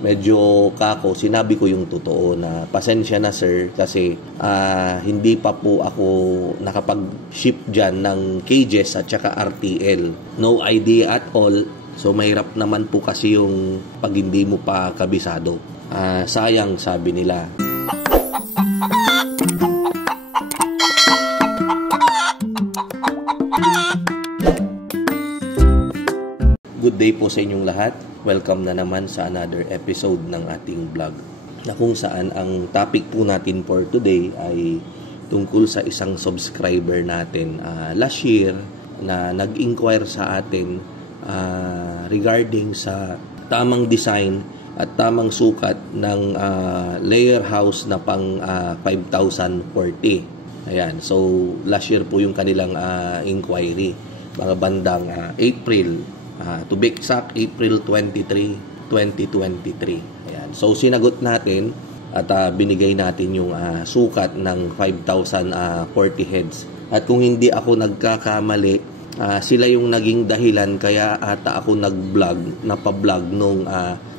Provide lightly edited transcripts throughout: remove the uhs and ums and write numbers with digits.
medyo kako, sinabi ko yung totoo na pasensya na sir kasi hindi pa po ako nakapag-ship dyan ng cages at saka RTL. No idea at all. So mahirap naman po kasi yung pag hindi mo pa kabisado. Sayang, sabi nila. Good day po sa inyong lahat. Welcome na naman sa another episode ng ating vlog na kung saan ang topic po natin for today ay tungkol sa isang subscriber natin last year na nag-inquire sa atin regarding sa tamang design at tamang sukat ng layer house na pang 5,040. Ayan, so last year po yung kanilang inquiry, mga bandang April. To be exact, April 23, 2023. Ayan. So, sinagot natin at binigay natin yung sukat ng 5,040 heads. At kung hindi ako nagkakamali, sila yung naging dahilan kaya ata ako nag-vlog, napablog nung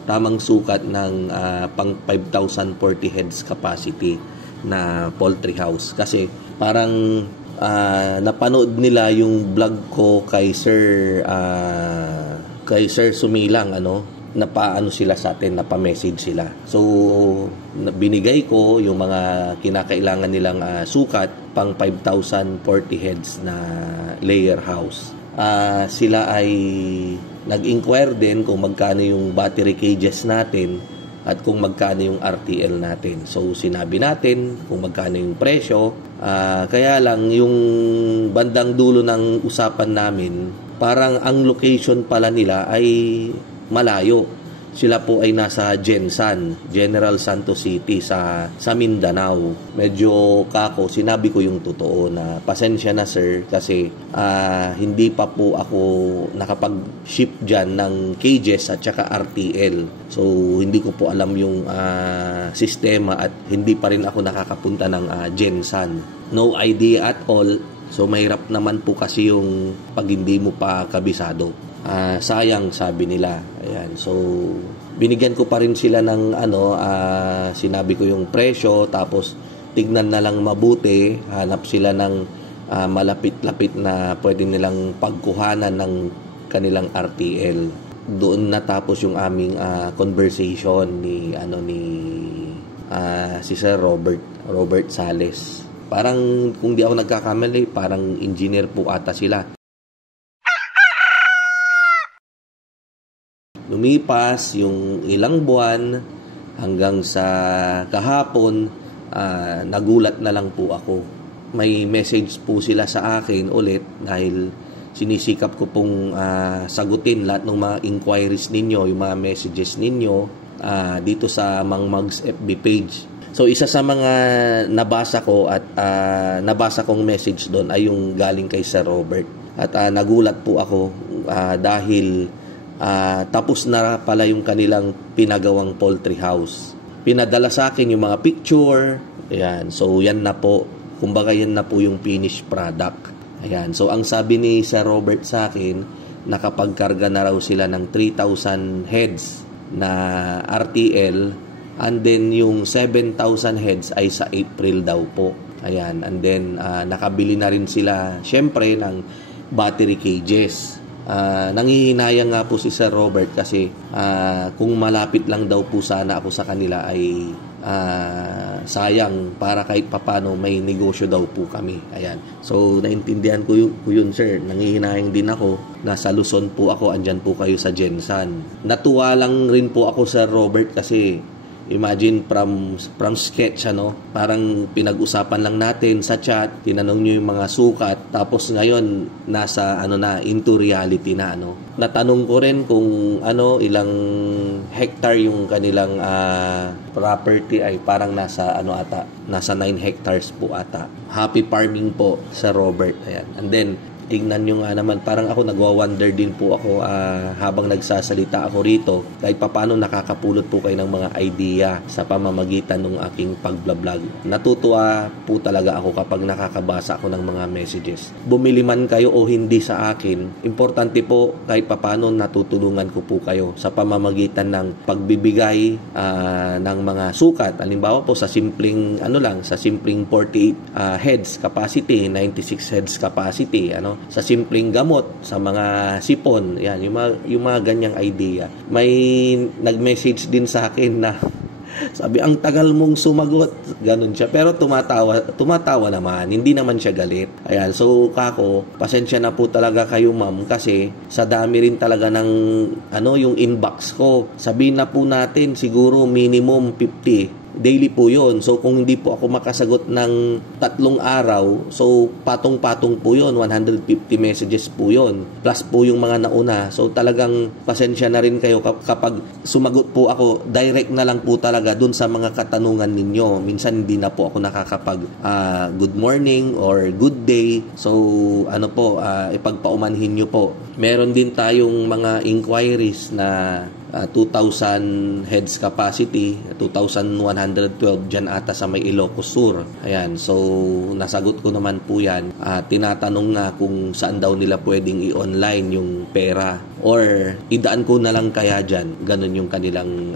tamang sukat ng pang 5,040 heads capacity na poultry house. Kasi parang napanood nila yung vlog ko kay Sir Sumilang, napaano sila sa atin, napa-message sila. So binigay ko yung mga kinakailangan nilang sukat pang 5,040 heads na layer house. Sila ay nag-inquire din kung magkano yung battery cages natin at kung magkano yung RTL natin. So, sinabi natin kung magkano yung presyo. Kaya lang, yung bandang dulo ng usapan namin, parang ang location pala nila ay malayo. Sila po ay nasa Gensan, General Santos City sa Mindanao. Medyo kako, sinabi ko yung totoo na pasensya na sir kasi hindi pa po ako nakapag-ship dyan ng cages at saka RTL. So hindi ko po alam yung sistema at hindi pa rin ako nakakapunta ng Gensan. No idea at all. So mahirap naman po kasi yung pag hindi mo pa kabisado. Sayang, sabi nila. Ayan. So binigyan ko pa rin sila ng sinabi ko yung presyo, tapos tignan na lang mabuti, hanap sila ng malapit-lapit na pwede nilang pagkuhanan ng kanilang RTL. Doon natapos yung aming conversation ni si Sir Robert Sales. Parang kung di ako nagkakamali, parang engineer po ata sila. Lumipas yung ilang buwan hanggang sa kahapon, nagulat na lang po ako. May message po sila sa akin ulit dahil sinisikap ko pong sagutin lahat ng mga inquiries ninyo, yung mga messages ninyo dito sa Mang Mags FB page. So isa sa mga nabasa ko at nabasa kong message doon ay yung galing kay Sir Robert. At nagulat po ako dahil tapos na pala yung kanilang pinagawang poultry house. Pinadala sa akin yung mga picture. Ayan. So, yan na po. Kumbaga, yan na po yung finished product. Ayan. So, ang sabi ni Sir Robert sa akin, nakapagkarga na raw sila ng 3,000 heads na RTL. And then, yung 7,000 heads ay sa April daw po. Ayan. And then, nakabili na rin sila, syempre, ng battery cages. Nangihinayang nga po si Sir Robert kasi kung malapit lang daw po sana ako sa kanila ay sayang, para kahit papano may negosyo daw po kami. Ayan. So naintindihan ko yun sir. Nangihinayang din ako. Nasa Luzon po ako, andyan po kayo sa Gensan. Natuwa lang rin po ako Sir Robert kasi imagine from sketch, parang pinag-usapan lang natin sa chat, tinanong nyo yung mga sukat, tapos ngayon nasa into reality na. Natanong ko rin kung ilang hectare yung kanilang property, ay parang nasa 9 hectares po ata. Happy farming po sa Robert. Ayan. And then tignan nyo nga naman, parang ako nagwa-wonder din po ako habang nagsasalita ako rito, kahit paano nakakapulot po kayo ng mga idea sa pamamagitan ng aking pagbablog. Natutuwa po talaga ako kapag nakakabasa ako ng mga messages. Bumili man kayo o hindi sa akin, importante po kahit paano natutulungan ko po kayo sa pamamagitan ng pagbibigay ng mga sukat. Halimbawa po sa simpleng sa simpleng 48 heads capacity, 96 heads capacity, sa simpleng gamot, sa mga sipon, yan, yung mga ganyang idea. May nag-message din sa akin na sabi, ang tagal mong sumagot, ganun siya. Pero tumatawa naman, hindi naman siya galit. Ayan, so kako, pasensya na po talaga kayo ma'am, kasi sa dami rin talaga ng yung inbox ko. Sabihin na po natin, siguro minimum 50. Daily po yun. So, kung hindi po ako makasagot ng 3 araw, so, patong-patong po yun. 150 messages po yun. Plus po yung mga nauna. So, talagang pasensya na rin kayo kapag sumagot po ako, direct na lang po talaga dun sa mga katanungan ninyo. Minsan, hindi na po ako nakakapag good morning or good day. So, ipagpaumanhin nyo po. Meron din tayong mga inquiries na 2,000 heads capacity, 2,112 dyan ata sa may Ilocos Sur. Ayan, so nasagot ko naman po yan. Tinatanong nga kung saan daw nila pwedeng i-online yung pera or idaan ko na lang kaya dyan. Ganun yung kanilang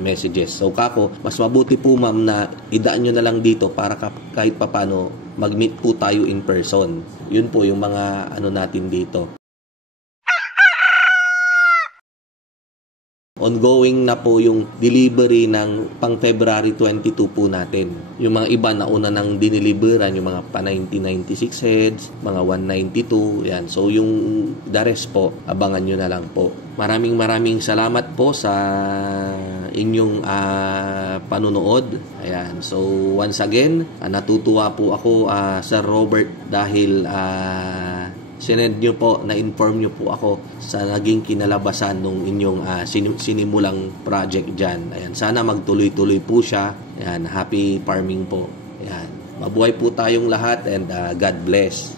messages. So kako, mas mabuti po ma'am na idaan nyo na lang dito para kahit papano mag-meet po tayo in person. Yun po yung mga natin dito. Ongoing na po yung delivery ng pang February 22 po natin. Yung mga iba na una nang dineliveran, yung mga pa 1996 heads, mga 192, yan. So yung the rest po, abangan nyo na lang po. Maraming salamat po sa inyong panunood. Ayan. So once again, natutuwa po ako, Sir Robert, dahil sinend nyo po, na-inform nyo po ako sa naging kinalabasan ng inyong sinimulang project dyan. Ayan, sana magtuloy-tuloy po siya. Ayan, happy farming po. Ayan, mabuhay po tayong lahat and God bless.